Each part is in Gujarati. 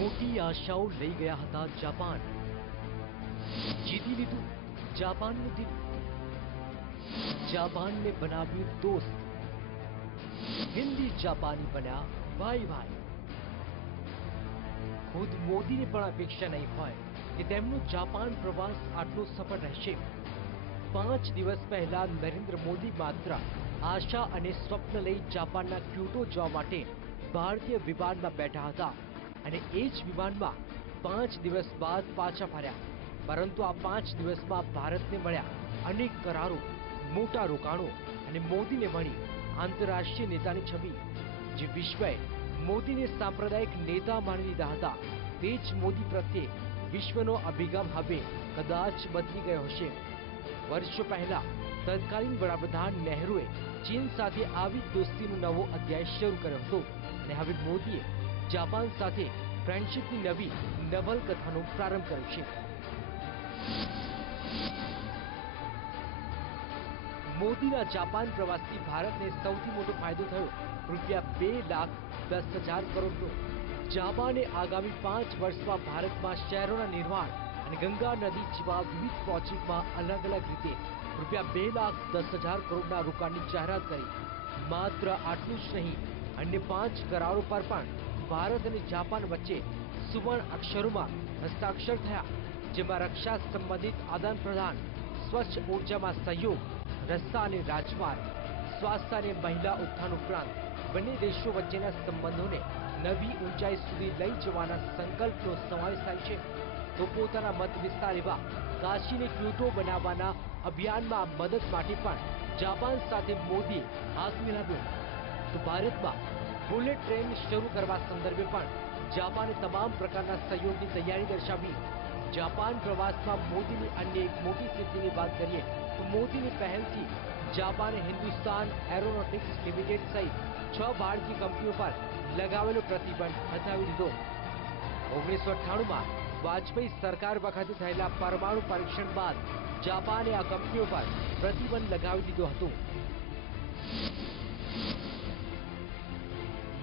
મોટી આશાઓ લઈ ગયા હતા જાપાન. જીતી લીધું જાપાનનું દિલ. જાપાનને બનાવ્યું દોસ્ત. હિન્દી જાપાની બન્યા ભાઈ ભાઈ. ખુદ મોદીને પણ અપેક્ષા નહીં હોય કે તેમનો જાપાન પ્રવાસ આટલો સફળ રહેશે. પાંચ દિવસ પહેલા નરેન્દ્ર મોદી માત્ર આશા અને સ્વપ્ન લઈ જાપાનના ક્યુટો જવા માટે ભારતીય વિમાનમાં બેઠા હતા. અને એ જ વિમાનમાં પાંચ દિવસ બાદ પાછા ફર્યા. પરંતુ આ પાંચ દિવસમાં ભારતને મળ્યા અનેક કરારો, મોટા રોકાણો અને મોદીને મળી આંતરરાષ્ટ્રીય નેતાની છબી, જે વિશ્વએ મોદીને સાંપ્રદાયિક નેતા માની લીધા હતા. તે જ મોદી પ્રત્યે વિશ્વનો અભિગમ હવે કદાચ બદલી ગયો હશે. વર્ષો પહેલા તત્કાલીન વડાપ્રધાન નહેરુએ ચીન સાથે આવી દોસ્તીનો નવો અધ્યાય શરૂ કર્યો હતો અને હવે મોદીએ જાપાન સાથે ફ્રેન્ડશીપની નવી નવલકથાનો પ્રારંભ કર્યો છે. મોદીના જાપાન પ્રવાસથી ભારતને સૌથી મોટો ફાયદો થયો રૂપિયા બે લાખ દસ હજાર કરોડનો. જાપાને આગામી પાંચ વર્ષમાં ભારતમાં શહેરોના નિર્માણ અને ગંગા નદી જેવા વિવિધ પ્રોજેક્ટમાં અલગ અલગ રીતે રૂપિયા બે લાખ દસ હજાર કરોડના રોકાણની જાહેરાત કરી. માત્ર આટલું જ નહીં, અન્ય પાંચ કરારો પર પણ ભારત અને જાપાન વચ્ચે સુવર્ણ અક્ષરોમાં હસ્તાક્ષર થયા, જેમાં રક્ષા સંબંધિત આદાન પ્રદાન, સ્વચ્છ ઉર્જામાં સહયોગ, રસ્તા અને રાજમાર્ગ, સ્વાસ્થ્ય અને મહિલા ઉત્થાન ઉપરાંત બંને દેશો વચ્ચેના સંબંધોને નવી ઊંચાઈ સુધી લઈ જવાના સંકલ્પનો સમાવેશ થાય છે. તો પોતાના મત વિસ્તાર એવા કાશીને ક્યુટો બનાવવાના અભિયાનમાં મદદ માટે પણ જાપાન સાથે મોદીએ હાથ મિલાવ્યો. તો ભારતમાં બુલેટ ટ્રેન શરૂ કરવા સંદર્ભે પણ જાપાને તમામ પ્રકારના સહયોગની તૈયારી દર્શાવી જાપાન પ્રવાસમાં મોદીની અન્ય એક મોટી સિદ્ધિની વાત કરીએ તો મોદીની પહેલથી જાપાને હિન્દુસ્તાન એરોનોટિક્સ લિમિટેડ સહિત છ ભારતીય કંપનીઓ પર લગાવેલો પ્રતિબંધ હટાવી દીધો. ઓગણીસો અઠ્ઠાણુંમાં વાજપેયી સરકાર વખતે થયેલા પરમાણુ પરીક્ષણ બાદ જાપાને આ કંપનીઓ પર પ્રતિબંધ લગાવી દીધો હતો.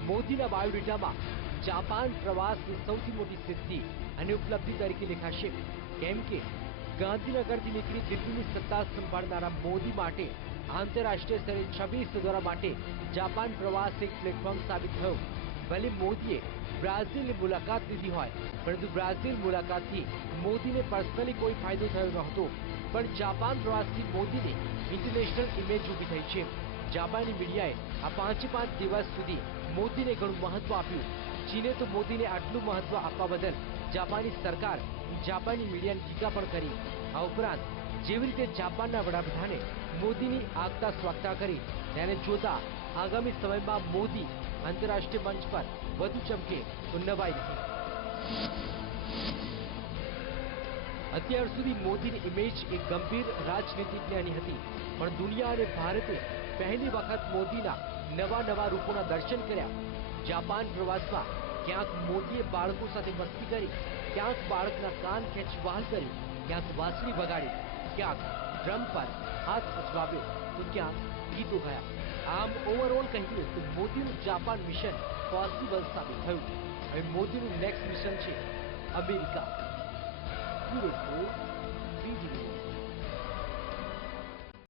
મોદીના બાયોડેટામાં જાપાન પ્રવાસની સૌથી મોટી સિદ્ધિ અને ઉપલબ્ધિ તરીકે લેખાશે. કેમ કે ગાંધીનગરથી નીકળી દિલ્હીની સત્તા સંભાળનારા મોદી માટે આંતરરાષ્ટ્રીય સ્તરે છબી સુધારા માટે જાપાન પ્રવાસ એક પ્લેટફોર્મ સાબિત થયું. ભલે મોદીએ બ્રાઝિલની મુલાકાત લીધી હોય, પરંતુ બ્રાઝિલ મુલાકાતથી મોદીને પર્સનલી કોઈ ફાયદો થયો નહોતો પણ જાપાન પ્રવાસથી મોદીની ઇન્ટરનેશનલ ઇમેજ ઊભી થઈ છે. જાપાની મીડિયાએ આ પાંચે પાંચ દિવસ સુધી મોદીને ઘણું મહત્વ આપ્યું. ચીને તો મોદીને આટલું મહત્વ આપવા બદલ જાપાની સરકાર જાપાની મીડિયાની ટીકા પણ કરી. આ ઉપરાંત જેવી રીતે જાપાનના વડાપ્રધાને મોદીની આગતા સ્વાગતા કરી, તેને જોતા આગામી સમયમાં મોદી આંતરરાષ્ટ્રીય મંચ પર વધુ ચમકે તો નવાઈ નહીં. અત્યાર સુધી મોદીની ઇમેજ એક ગંભીર રાજનીતિજ્ઞની હતી. પણ દુનિયા અને ભારતે પહેલી વખત મોદીના નવા નવા રૂપોના દર્શન કર્યા. જાપાન પ્રવાસમાં ક્યાંક મોદીએ બાળકો સાથે મસ્તી કરી, ક્યાંક બાળકના કાન ખેંચવાલ કરી, ક્યાંક વાંસળી વગાડી, ક્યાંક ડ્રમ પર હાથ અજવાવ્યો તો ક્યાંક ગીતો ગયા. આમ ઓવરઓલ કહીએ તો મોદીનું જાપાન મિશન પોસિબલ સાબિત થયું. હવે મોદીનું નેક્સ્ટ મિશન છે અમેરિકા. diretor, vídeo